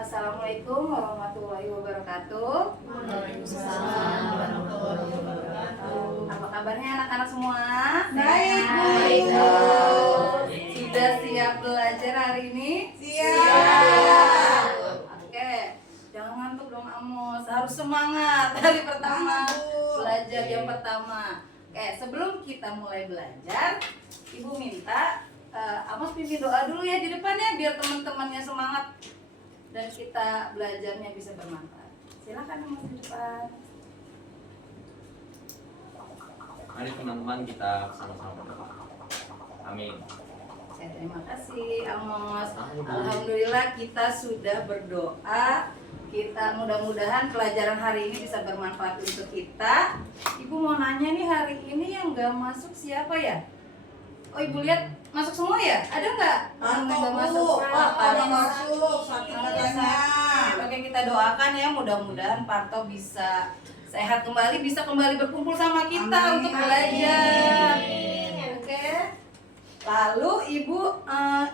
Assalamualaikum warahmatullahi wabarakatuh. Waalaikumsalam warahmatullahi wabarakatuh. Apa kabarnya anak-anak semua? Baik, Bu. Baik, Bu. Sudah siap belajar hari ini? Siap. Oke, jangan ngantuk dong Amos. Harus semangat hari pertama belajar yang pertama. Oke, sebelum kita mulai belajar, Ibu minta Amos pimpin doa dulu ya di depannya biar teman-temannya semangat dan kita belajarnya bisa bermanfaat. Silakan Amos di depan. Mari teman-teman kita sama-sama berdoa. Amin. Terima kasih Amos. Alhamdulillah kita sudah berdoa. Kita mudah-mudahan pelajaran hari ini bisa bermanfaat untuk kita. Ibu mau nanya nih, hari ini yang nggak masuk siapa ya? Oh, Ibu lihat masuk semua ya? Ada nggak? Yang nggak masuk? Ada masuk, sakit katanya. Oke, kita doakan ya, mudah-mudahan Parto bisa sehat kembali, bisa kembali berkumpul sama kita. Amin. Untuk belajar. Amin. Oke. Lalu Ibu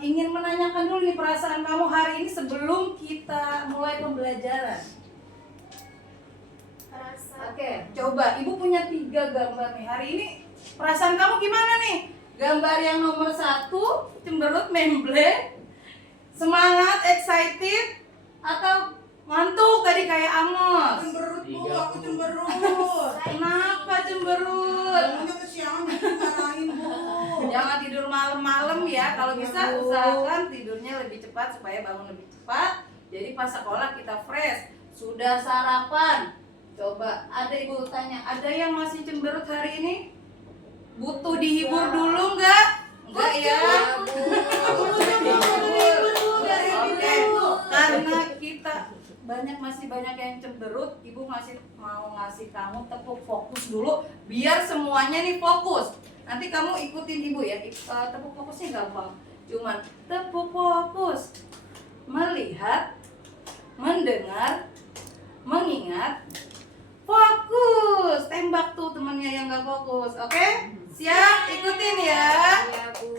ingin menanyakan dulu nih perasaan kamu hari ini sebelum kita mulai pembelajaran. Oke, coba Ibu punya 3 gambar nih. Hari ini perasaan kamu gimana nih? Gambar yang nomor 1, cemberut, memble, semangat, excited, atau ngantuk tadi kayak Amos? Cemberut, Bu, aku cemberut. Kenapa cemberut? Bangunnya kesiangan dimarahin, Bu. Jangan tidur malam-malam ya. Kalau bisa usahakan tidurnya lebih cepat supaya bangun lebih cepat. Jadi pas sekolah kita fresh. Sudah sarapan? Coba ada Ibu tanya, ada yang masih cemberut hari ini? Butuh dihibur dulu nggak? Enggak ya? Aku butuh dihibur, dari Oke, dulu. karena kita masih banyak yang cemberut, Ibu masih mau ngasih kamu tepuk fokus dulu biar semuanya nih fokus. Nanti kamu ikutin Ibu ya. Tepuk fokusnya gampang. Cuman tepuk fokus. Melihat, mendengar, mengingat, fokus. Tembak tuh temennya yang gak fokus. Oke? Siap? Ikutin ya.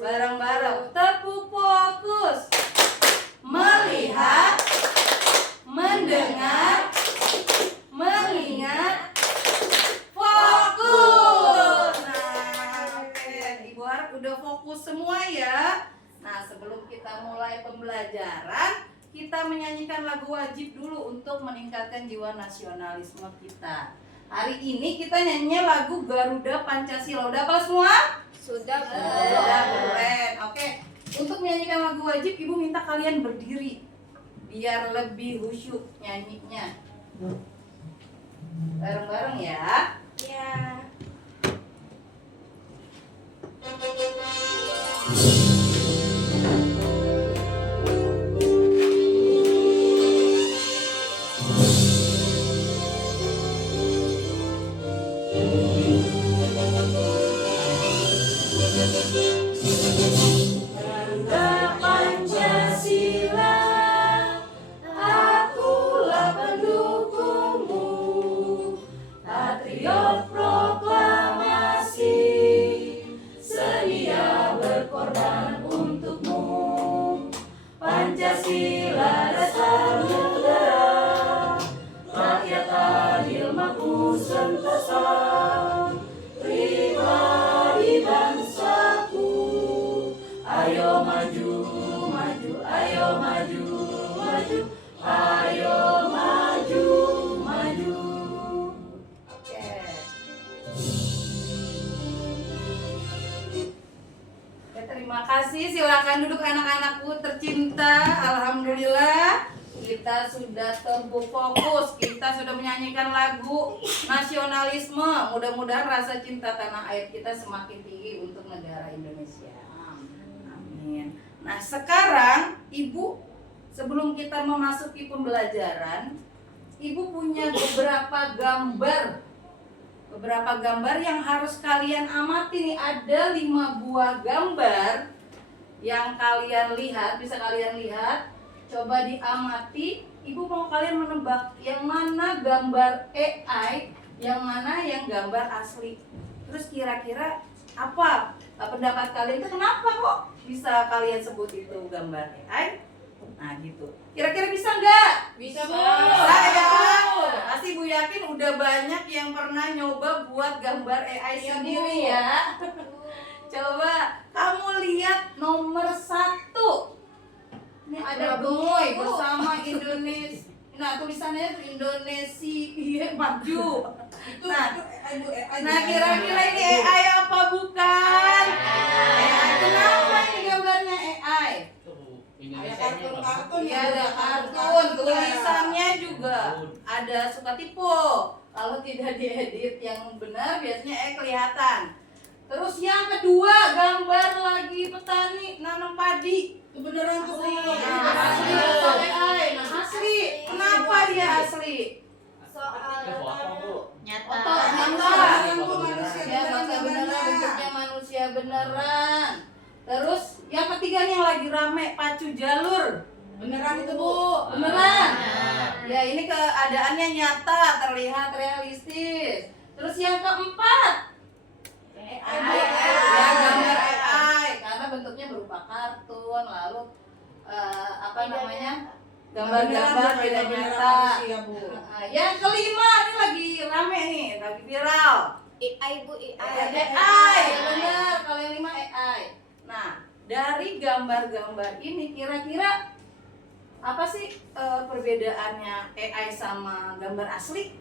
Bareng-bareng. Tepuk fokus. Melihat, mendengar, mengingat, fokus. Nah, oke. Ibu harap udah fokus semua ya. Nah, sebelum kita mulai pembelajaran, kita menyanyikan lagu wajib dulu untuk meningkatkan jiwa nasionalisme kita. Hari ini kita nyanyi lagu Garuda Pancasila. Udah hafal semua? Sudah, Bu. Sudah, keren. Oke. Untuk menyanyikan lagu wajib, Ibu minta kalian berdiri biar lebih khusyuk nyanyinya. Bareng-bareng ya. Ya. Garuda Pancasila, akulah pendukungmu, patriot proklamasi, sedia berkorban untukmu. Pancasila dasar negara, rakyat adil makmur sentosa, pribadi bangsaku. Ayo maju, maju, ayo maju, maju, ayo maju, maju. Oke. Oke, terima kasih. Silakan duduk anak-anakku tercinta. Alhamdulillah kita sudah tepuk fokus. Kita sudah menyanyikan lagu nasionalisme. Mudah-mudahan rasa cinta tanah air kita semakin tinggi untuk negara Indonesia. Amin. Nah, sekarang Ibu, sebelum kita memasuki pembelajaran, Ibu punya beberapa gambar yang harus kalian amati nih. Ada 5 buah gambar yang kalian lihat, bisa kalian lihat. Coba diamati. Ibu mau kalian menebak yang mana gambar AI, yang mana yang gambar asli. Terus kira-kira apa pendapat kalian itu, kenapa kok bisa kalian sebut itu gambar AI, Nah gitu. Kira-kira bisa nggak? Bisa, Bu. Bisa ya. Pasti Bu yakin udah banyak yang pernah nyoba buat gambar AI Iya, sendiri Bu. ya. Coba kamu lihat nomor 1. Ini ada gemoy bersama Indonesia. Nah tulisannya tuh Indonesia maju. Itu Nah, AI. Nah kira-kira ini AI apa bukan? AI. Kenapa ini gambarnya AI? Ada kartun-kartun. Iya ada kartun, tulisannya juga ada suka tipu. Kalau tidak diedit yang benar biasanya kelihatan. Terus yang kedua gambar lagi petani nanam padi. Itu beneran tuh. Asli atau AI? Nah asli. Kenapa dia asli? Nyata. Foto Manusia Ya manusia beneran, bentuknya manusia beneran. Terus yang ketiga nih yang lagi rame pacu jalur. Beneran itu, Bu. Beneran? Nah. Ya ini keadaannya nyata, terlihat realistis. Terus yang keempat, AI. ya gambar AI karena bentuknya berupa kartun, lalu apa namanya gambar-gambar tidak nyata. Manusia, Bu. Yang kelima ini lagi rame nih, lagi viral. AI, Bu, AI. AI, ya benar. Kalau yang 5 AI. Nah, dari gambar-gambar ini kira-kira apa sih perbedaannya AI sama gambar asli?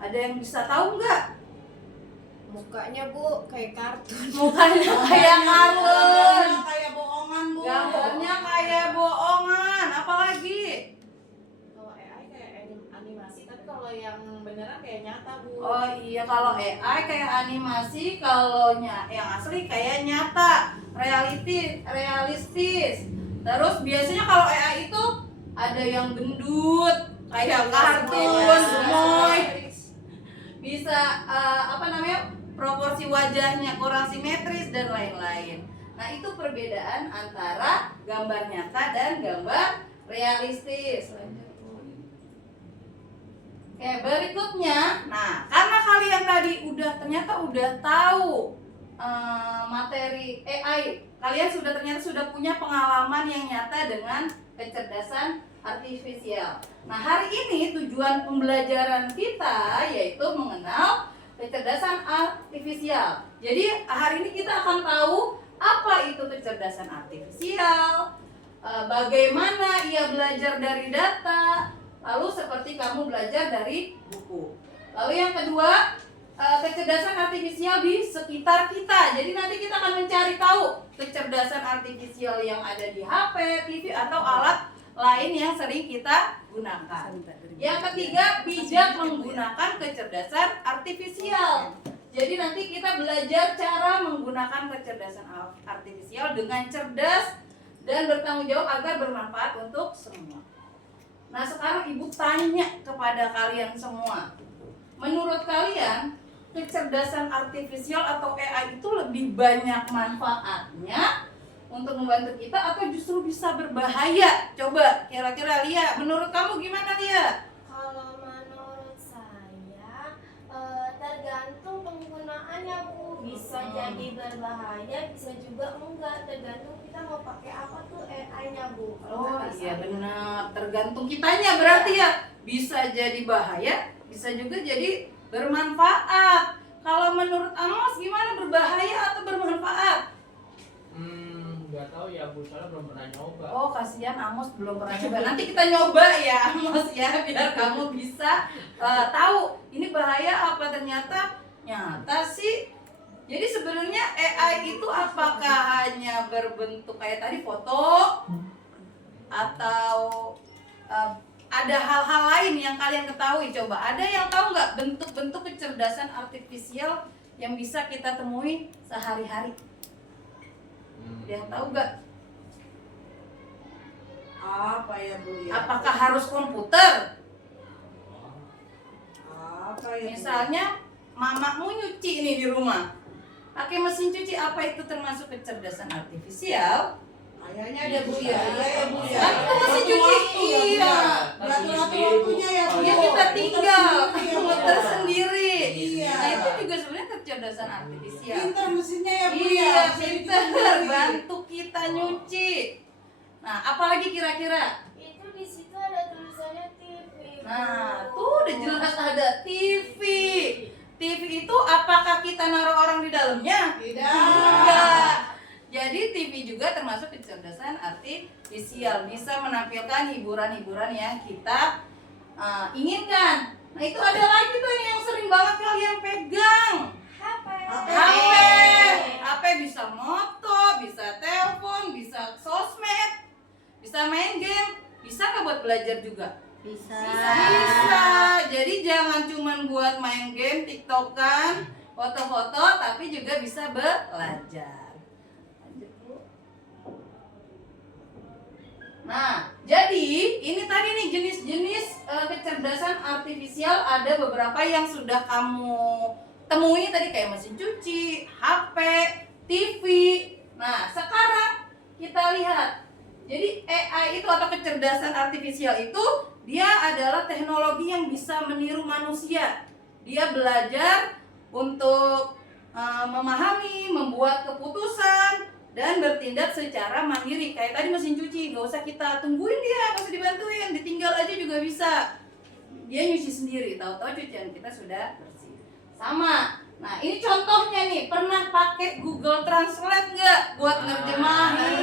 Ada yang bisa tahu nggak? Mukanya, Bu, kayak kartun. Mukanya kayak kartun, Gambarnya kayak bohongan, Bu. gambarnya kayak bohongan. Apalagi? Kalau AI kayak animasi, tapi kalau yang beneran kayak nyata, Bu. Oh iya, kalau AI kayak animasi, kalau yang asli kayak nyata, realistis. Terus biasanya kalau AI itu ada yang gendut, kayak kartun, gemoy. Bisa apa namanya? Proporsi wajahnya kurang simetris dan lain-lain. Nah, itu perbedaan antara gambar nyata dan gambar realistis. Oke, berikutnya, nah karena kalian tadi ternyata udah tahu materi AI, kalian ternyata sudah punya pengalaman yang nyata dengan kecerdasan artifisial. Nah hari ini tujuan pembelajaran kita yaitu mengenal kecerdasan artifisial. Jadi hari ini kita akan tahu apa itu kecerdasan artifisial, bagaimana ia belajar dari data. Lalu seperti kamu belajar dari buku. Lalu yang kedua, kecerdasan artifisial di sekitar kita. Jadi nanti kita akan mencari tahu kecerdasan artifisial yang ada di HP, TV atau alat lain yang sering kita gunakan. Yang ketiga, bijak menggunakan kecerdasan artifisial. Jadi nanti kita belajar cara menggunakan kecerdasan artifisial dengan cerdas dan bertanggung jawab agar bermanfaat untuk semua. Nah sekarang ibu tanya kepada kalian semua, menurut kalian kecerdasan artifisial atau AI itu lebih banyak manfaatnya untuk membantu kita atau justru bisa berbahaya? Coba kira-kira Lia, menurut kamu gimana Lia? Kalau menurut saya tergantung penggunaannya, Bu. Bisa jadi berbahaya, bisa juga enggak, tergantung kita mau pakai apa tuh AI-nya, Bu. Kalau Oh kata iya saya. benar, tergantung kitanya berarti ya. Bisa jadi bahaya, bisa juga jadi bermanfaat. Kalau menurut Amos gimana, berbahaya atau bermanfaat? Nggak tahu ya Bu, soalnya belum pernah nyoba. Oh kasihan Amos belum pernah coba. Nanti kita nyoba ya Amos ya, biar kamu bisa tahu ini bahaya apa ternyata nyata sih. Jadi sebenarnya AI itu apakah hanya berbentuk kayak tadi foto atau ada hal-hal lain yang kalian ketahui? Coba ada yang tahu nggak bentuk-bentuk kecerdasan artifisial yang bisa kita temui sehari-hari? Yang tahu nggak? Apa ya, Bu? Ya? Apakah harus komputer? Apa ya, Bu? Misalnya mamamu nyuci ini di rumah, pakai mesin cuci, apa itu termasuk kecerdasan artifisial? Kayaknya ada, Bu ya. Iya ya, Bu ya. Kan itu mesin cuci, iya. Diatur waktunya ya, Bu. Ya kita tinggal muter Muter sendiri. Iya. Nah itu juga sebenarnya kecerdasan artifisial. Pinter mesinnya ya, Bu ya. Iya, Bisa pinter sendiri. bantu kita nyuci. Nah apalagi kira-kira? Itu di situ ada tulisannya TV. Nah, tuh udah jelas ada TV. TV itu apakah kita naruh orang di dalamnya? Tidak. Enggak. Jadi TV juga termasuk kecerdasan artifisial, bisa menampilkan hiburan-hiburan yang kita inginkan. Nah, itu ada lagi tuh yang sering banget kalian pegang. HP. HP bisa moto, bisa telepon, bisa sosmed, bisa main game, bisa nggak buat belajar juga? Bisa. Bisa. Jadi jangan cuman buat main game, tiktokan, foto-foto, tapi juga bisa belajar. Lanjut, Bu. Nah, jadi ini tadi nih jenis-jenis kecerdasan artifisial, ada beberapa yang sudah kamu temui tadi kayak mesin cuci, HP, TV. Nah, sekarang kita lihat. Jadi AI itu atau kecerdasan artifisial itu dia adalah teknologi yang bisa meniru manusia. Dia belajar untuk memahami, membuat keputusan, dan bertindak secara mandiri. Kayak tadi mesin cuci, nggak usah kita tungguin dia, nggak usah dibantuin, ditinggal aja juga bisa. Dia nyuci sendiri, tahu-tahu cucian kita sudah bersih. Sama. Nah, ini contohnya nih, pernah pakai Google Translate nggak buat nerjemahin?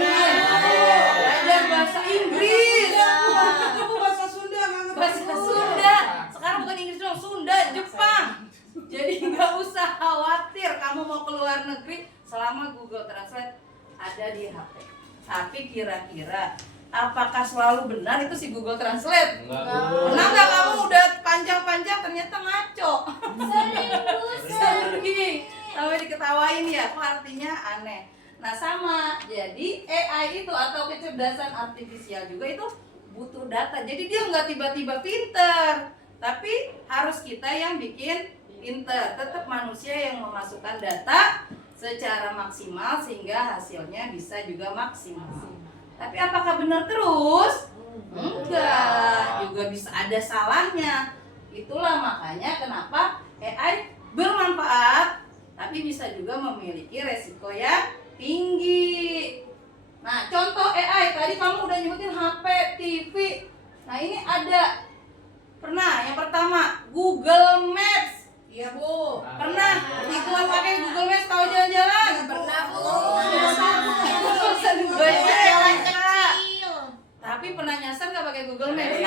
Belajar bahasa Inggris. Itu bahasa Sunda nggak ngerti. Bahasa Sunda. Sekarang bukan Inggris dong, Sunda, Jepang. Jadi nggak usah khawatir kamu mau ke luar negeri selama Google Translate ada di HP. Tapi kira-kira apakah selalu benar itu si Google Translate? Enggak. Pernah nggak kamu udah panjang-panjang ternyata ngaco? Sering Bu, Sering. Sampai diketawain ya, kok artinya aneh. Nah sama, jadi AI itu atau kecerdasan artifisial juga itu butuh data. Jadi dia nggak tiba-tiba pinter, tapi harus kita yang bikin pinter. Tetap manusia yang memasukkan data secara maksimal sehingga hasilnya bisa juga maksimal. Tapi apakah benar terus? Enggak, juga bisa ada salahnya. Itulah makanya kenapa AI bermanfaat, tapi bisa juga memiliki resiko yang tinggi. Nah, contoh AI tadi kamu udah nyebutin HP, TV. Nah, ini ada. Pernah, yang pertama Google Maps. Iya Bu. Pernah ikutan pakai Google Maps tahu jalan-jalan? Pernah Bu. Itu pesan banyak ya, Kak. Tapi pernah nyasar nggak pakai Google Maps?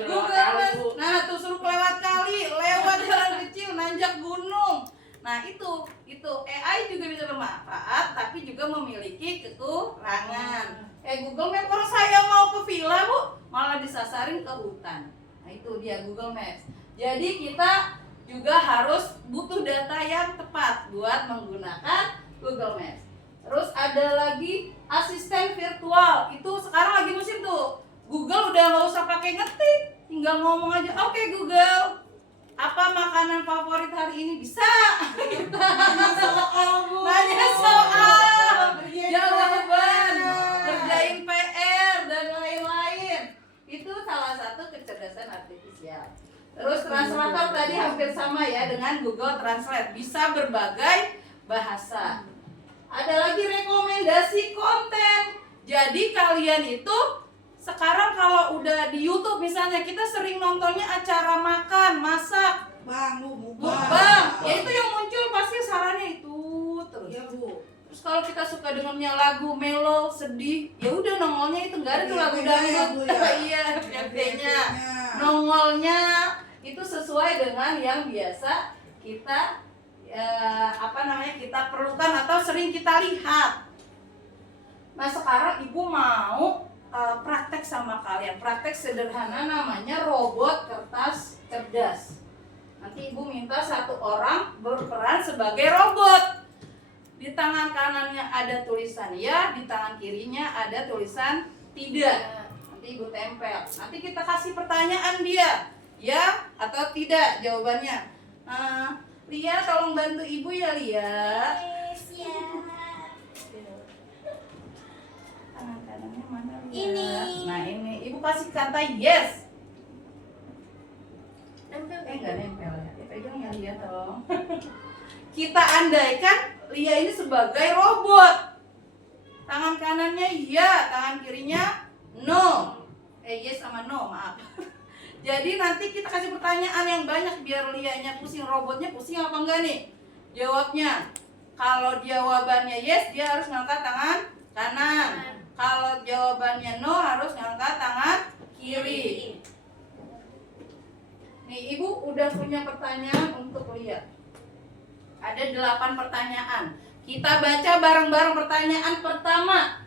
Google Maps. Nah, tuh suruh lewat kali, lewat jalan kecil, nanjak gunung. Nah, itu AI juga bisa bermanfaat, tapi juga memiliki kekurangan. Google Maps orang saya mau ke villa, Bu, malah disasarin ke hutan. Nah, itu dia Google Maps. Jadi kita juga harus butuh data yang tepat buat menggunakan Google Maps. Terus ada lagi asisten virtual. Itu sekarang lagi musim tuh. Google udah nggak usah pakai ngetik, tinggal ngomong aja. Oke, Google, apa makanan favorit hari ini? Bisa. Kita nanya soal, jawaban, kerjain PR dan lain-lain. Itu salah satu kecerdasan artifisial. Terus translator tadi hampir sama ya dengan Google Translate, bisa berbagai bahasa. Ada lagi rekomendasi konten. Jadi kalian itu sekarang kalau udah di YouTube misalnya, kita sering nontonnya acara makan, masak, mukbang. Ya itu yang muncul pasti sarannya itu terus. Iya Bu. Terus kalau kita suka dengernya lagu melo, sedih, ya udah nongolnya itu nggak ada tuh lagu dangdut. Iya, FYP-nya. Nongolnya itu sesuai dengan yang biasa kita kita perlukan atau sering kita lihat. Nah, sekarang Ibu mau praktek sama kalian. Praktek sederhana namanya robot kertas cerdas. Nanti Ibu minta satu orang berperan sebagai robot. Di tangan kanannya ada tulisan ya, di tangan kirinya ada tulisan tidak. Nanti Ibu tempel. Nanti kita kasih pertanyaan dia, ya atau tidak jawabannya. Lia, tolong bantu Ibu ya, Lia. Siap. Tangan kanannya mana, Lia? Ini. Nah, ini. Ibu kasih kata yes. Nempel Enggak nempel ya. Pegang ya, Lia, tolong. Kita andaikan Lia ini sebagai robot. Tangan kanannya iya, tangan kirinya no. Yes sama no, maaf. Jadi nanti kita kasih pertanyaan yang banyak biar lianya pusing, robotnya pusing apa enggak nih? Jawabnya. Kalau jawabannya yes, dia harus ngangkat tangan kanan. Kalau jawabannya no, harus ngangkat tangan kiri. Nih, Ibu udah punya pertanyaan untuk Lia. Ada 8 pertanyaan. Kita baca bareng-bareng pertanyaan pertama.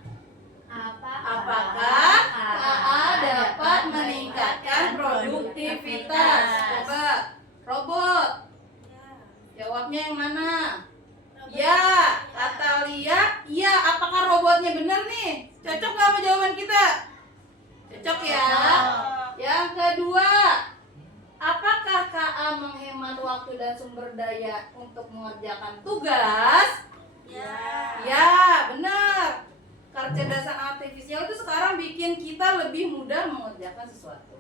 Apakah KA dapat meningkatkan produktivitas? Coba, robot. Jawabnya yang mana? Ya, kata Lia, iya. Apakah robotnya benar nih? Cocok nggak sama jawaban kita? Cocok ya. Yang kedua, apakah KA menghemat waktu dan sumber daya untuk mengerjakan tugas? Ya, benar. Kecerdasan artifisial itu sekarang bikin kita lebih mudah mengerjakan sesuatu.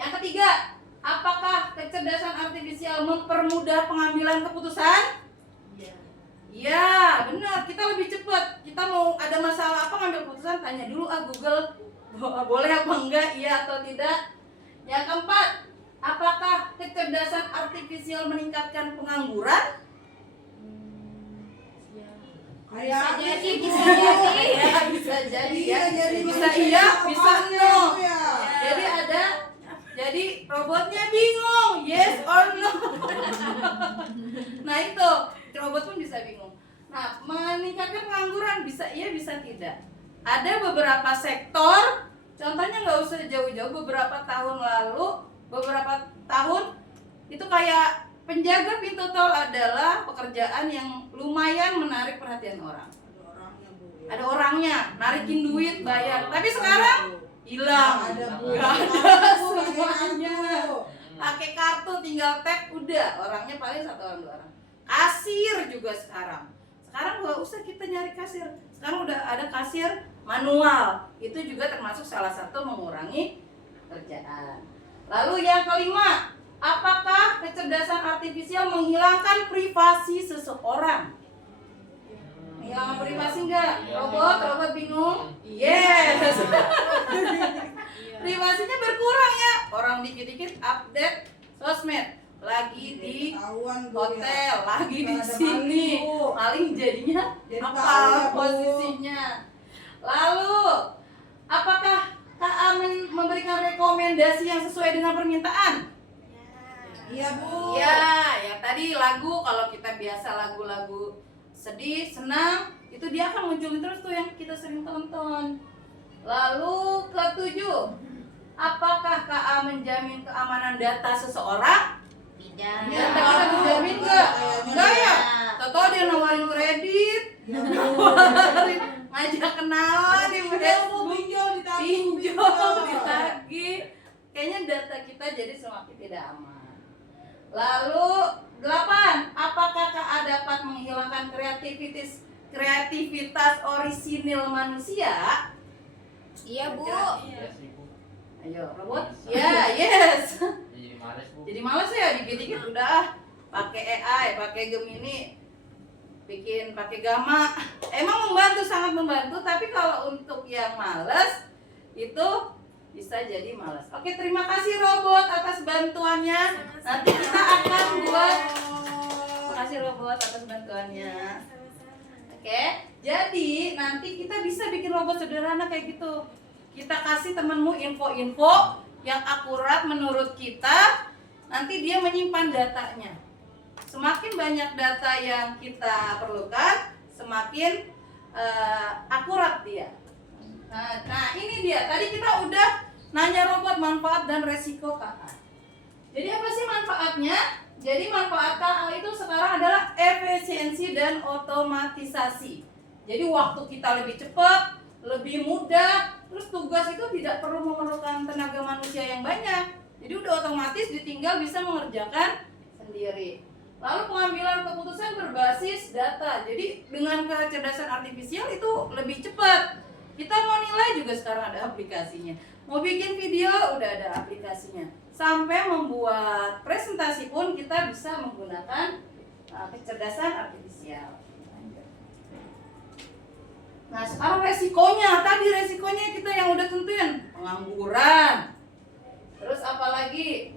Yang ketiga, apakah kecerdasan artifisial mempermudah pengambilan keputusan? Ya, benar. Kita lebih cepat. Kita mau ada masalah apa ngambil keputusan, tanya dulu Google boleh apa enggak, iya atau tidak. Yang keempat, apakah kecerdasan artifisial meningkatkan pengangguran? Kayak Bisa jadi ya. Bisa iya, bisa no. Jadi robotnya bingung, yes or no. Nah itu, robot pun bisa bingung. Nah, meningkatkan pengangguran bisa iya, bisa tidak. Ada beberapa sektor, contohnya nggak usah jauh-jauh, beberapa tahun lalu, beberapa tahun itu kayak penjaga pintu tol adalah pekerjaan yang lumayan menarik perhatian orang. Ada orangnya, narikin duit, bayar. Tapi sekarang hilang. Nggak ada semuanya. Pakai kartu tinggal tap udah, orangnya paling 1 orang 2 orang. Kasir juga sekarang. Sekarang nggak usah kita nyari kasir. Sekarang udah ada kasir manual. Itu juga termasuk salah satu mengurangi kerjaan. Lalu yang kelima, apakah kecerdasan artifisial menghilangkan privasi seseorang? Menghilangkan privasi enggak? Robot bingung? Yes. Privasinya berkurang ya. Orang dikit-dikit update sosmed, lagi di hotel, lagi di sini, paling jadinya apa posisinya. Lalu, apakah KA memberikan rekomendasi yang sesuai dengan permintaan? Iya Bu. Ya, yang tadi lagu, kalau kita biasa lagu-lagu sedih, senang, itu dia akan munculin terus tuh yang kita sering tonton. Lalu ketujuh, apakah KA menjamin keamanan data seseorang? Tidak. Data kita dijamin nggak? Enggak ya? Tahu dia nawarin kredit, ngajak kenalan di Facebook, pinjol, ditagih. Kayaknya data kita jadi semakin tidak aman. Lalu 8, apakah KA dapat menghilangkan kreativitas orisinil manusia? Iya, Bu. Iya sih, Bu. Ayo, robot. Ya, yes. Jadi males, Bu. Jadi males ya, dikit-dikit udah pakai AI, pakai Gemini, pakai Gamma. Emang membantu, sangat membantu, tapi kalau untuk yang males itu bisa jadi malas. Oke, terima kasih robot atas bantuannya. Nanti kita akan buat. Terima kasih robot atas bantuannya. Oke, jadi nanti kita bisa bikin robot sederhana kayak gitu. Kita kasih temenmu info-info yang akurat menurut kita. Nanti dia menyimpan datanya. Semakin banyak data yang kita perlukan, semakin akurat dia. Nah ini dia. Tadi kita udah nanya robot manfaat dan resiko KA. Jadi apa sih manfaatnya? Jadi manfaat KA itu sekarang adalah efisiensi dan otomatisasi. Jadi waktu kita lebih cepat, lebih mudah, terus tugas itu tidak perlu memerlukan tenaga manusia yang banyak. Jadi udah otomatis ditinggal bisa mengerjakan sendiri. Lalu pengambilan keputusan berbasis data. Jadi dengan kecerdasan artifisial itu lebih cepat. Kita mau nilai juga sekarang ada aplikasinya. Mau bikin video udah ada aplikasinya. Sampai membuat presentasi pun kita bisa menggunakan kecerdasan artifisial. Nah sekarang resikonya, tadi resikonya kita yang udah tentuin, pengangguran. Terus apalagi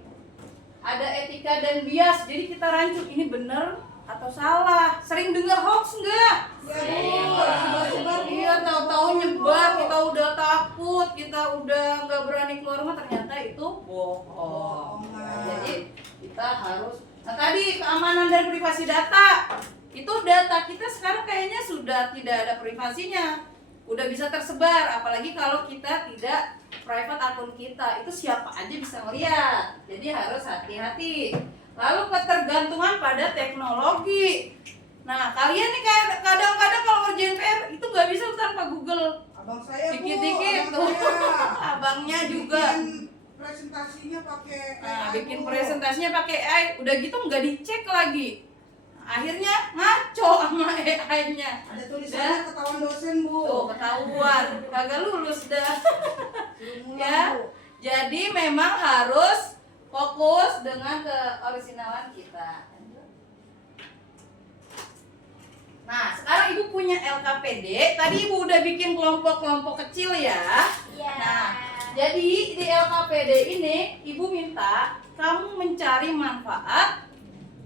ada etika dan bias, jadi kita rancu ini bener atau salah. Sering dengar hoax enggak? Iya Bu, sebar-sebar Bu. Iya, tahu-tahu nyebar, kita udah takut, kita udah nggak berani keluar rumah, ternyata itu bohong. Jadi kita harus, nah tadi keamanan dan privasi data, itu data kita sekarang kayaknya sudah tidak ada privasinya, udah bisa tersebar, apalagi kalau kita tidak private akun kita, itu siapa aja bisa melihat, jadi harus hati-hati. Lalu ketergantungan pada teknologi. Nah kalian nih kayak kadang-kadang kalau ngerjain PR itu nggak bisa tanpa Google. Abang saya Bu, Dikit-dikit abang tuh. saya. Abangnya juga. Bikin presentasinya pakai Nah, AI, bikin Bu. presentasinya pakai AI, udah gitu nggak dicek lagi. Akhirnya ngaco sama AI-nya. Ada tulisannya ketahuan dosen Bu. Tuh ketahuan, kagak lulus dah. Suruh ngulang, Ya. Bu. Jadi memang harus fokus dengan keoriginalan kita. Nah, sekarang Ibu punya LKPD. Tadi Ibu udah bikin kelompok-kelompok kecil ya. Iya. Nah, jadi di LKPD ini Ibu minta kamu mencari manfaat,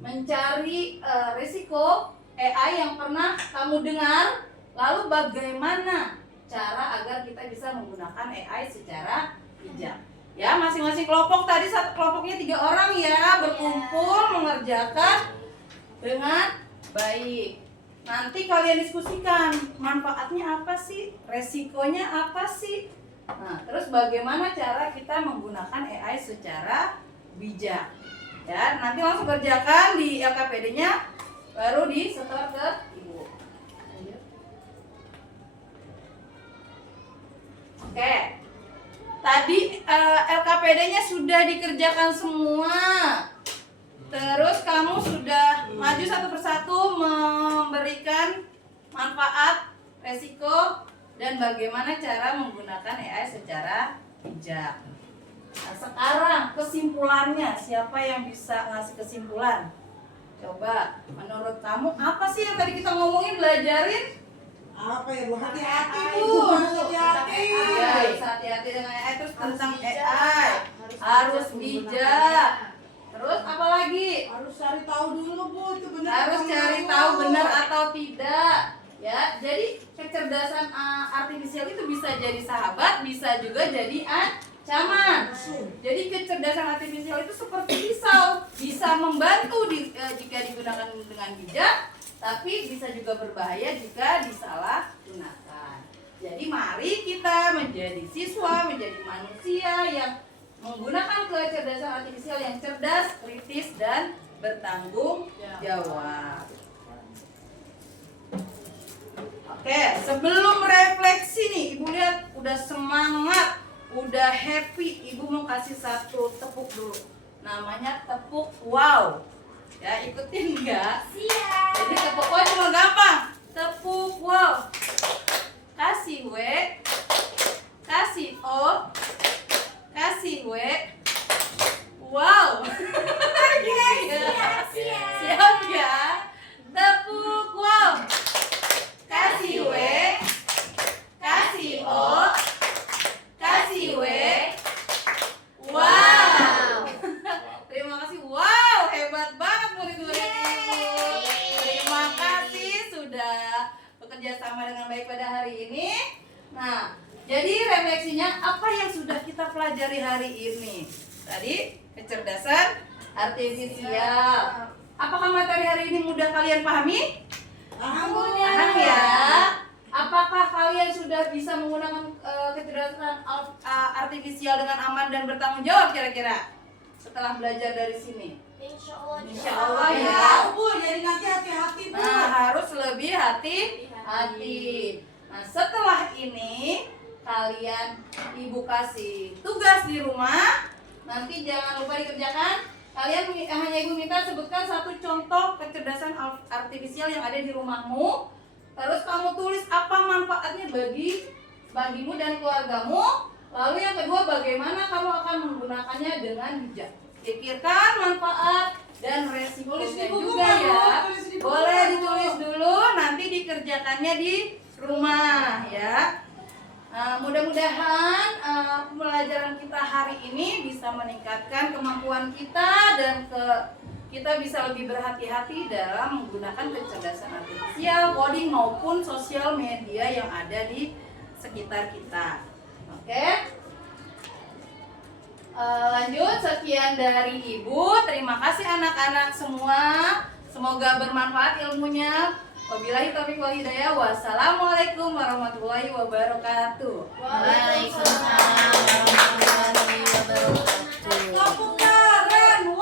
mencari risiko AI yang pernah kamu dengar, lalu bagaimana cara agar kita bisa menggunakan AI secara bijak. Ya, masing-masing kelompok tadi satu kelompoknya 3 orang ya, berkumpul mengerjakan dengan baik. Nanti kalian diskusikan manfaatnya apa sih, resikonya apa sih. Nah, terus bagaimana cara kita menggunakan AI secara bijak. Ya, nanti langsung kerjakan di LKPD-nya, baru disetor ke Ibu. Oke. Tadi LKPD-nya sudah dikerjakan semua. Terus kamu sudah maju satu persatu memberikan manfaat, resiko, dan bagaimana cara menggunakan AI secara bijak. Nah, sekarang kesimpulannya, siapa yang bisa ngasih kesimpulan? Coba, menurut kamu apa sih yang tadi kita ngomongin, belajarin? Apa ya Bu? Hati-hati Bu, Bu. harus hati-hati. Iya, harus hati-hati dengan AI. Terus tentang AI harus bijak. Terus apa lagi? Harus cari tahu dulu Bu, itu benar. Harus atau cari enggak, tahu Bu. benar atau tidak. Ya, jadi kecerdasan artifisial itu bisa jadi sahabat, bisa juga jadi ancaman. Jadi kecerdasan artifisial itu seperti pisau, bisa membantu jika digunakan dengan bijak, tapi bisa juga berbahaya jika disalahgunakan. Jadi mari kita menjadi siswa, menjadi manusia yang menggunakan kecerdasan artifisial yang cerdas, kritis, dan bertanggung jawab. Oke, sebelum refleksi nih, Ibu lihat udah semangat, udah happy. Ibu mau kasih satu tepuk dulu. Namanya tepuk wow. Ya, ikutin nggak? Siap. Jadi tepuk wow cuma gampang. Tepuk wow. Kasih W, kasih O, kasih W. Wow. Siap ya? Tepuk wow. Kasih W, kasih O, kasih W. Wow. Terima kasih. Wow, hebat banget murid-murid Ibu. Terima kasih sudah bekerja sama dengan baik pada hari ini. Nah, jadi refleksinya apa yang sudah kita pelajari hari ini? Tadi kecerdasan artifisial. Apakah materi hari ini mudah kalian pahami? Paham ya? Apakah kalian sudah bisa menggunakan kecerdasan artifisial dengan aman dan bertanggung jawab kira-kira setelah belajar dari sini? Insya Allah. Insya Allah ya. Tahu Bu, jadi nanti hati-hati Bu. Nah, harus lebih hati-hati. Nah, setelah ini kalian Ibu kasih tugas di rumah. Nanti jangan lupa dikerjakan. Kalian hanya Ibu minta sebutkan satu contoh kecerdasan artifisial yang ada di rumahmu. Terus kamu tulis apa manfaatnya bagimu dan keluargamu. Lalu yang kedua, bagaimana kamu akan menggunakannya dengan bijak. Pikirkan manfaat dan resikonya Tulis di buku juga kan, Bu? ya. Tulis di buku Boleh kan, Bu? ditulis dulu, nanti dikerjakannya di rumah ya. Mudah-mudahan pembelajaran kita hari ini bisa meningkatkan kemampuan kita dan kita bisa lebih berhati-hati dalam menggunakan kecerdasan artifisial, coding maupun sosial media yang ada di sekitar kita. Oke? Lanjut, sekian dari Ibu. Terima kasih anak-anak semua. Semoga bermanfaat ilmunya. Wabillahi taufiq wal hidayah. Wassalamualaikum warahmatullahi wabarakatuh. Waalaikumsalam warahmatullahi wabarakatuh.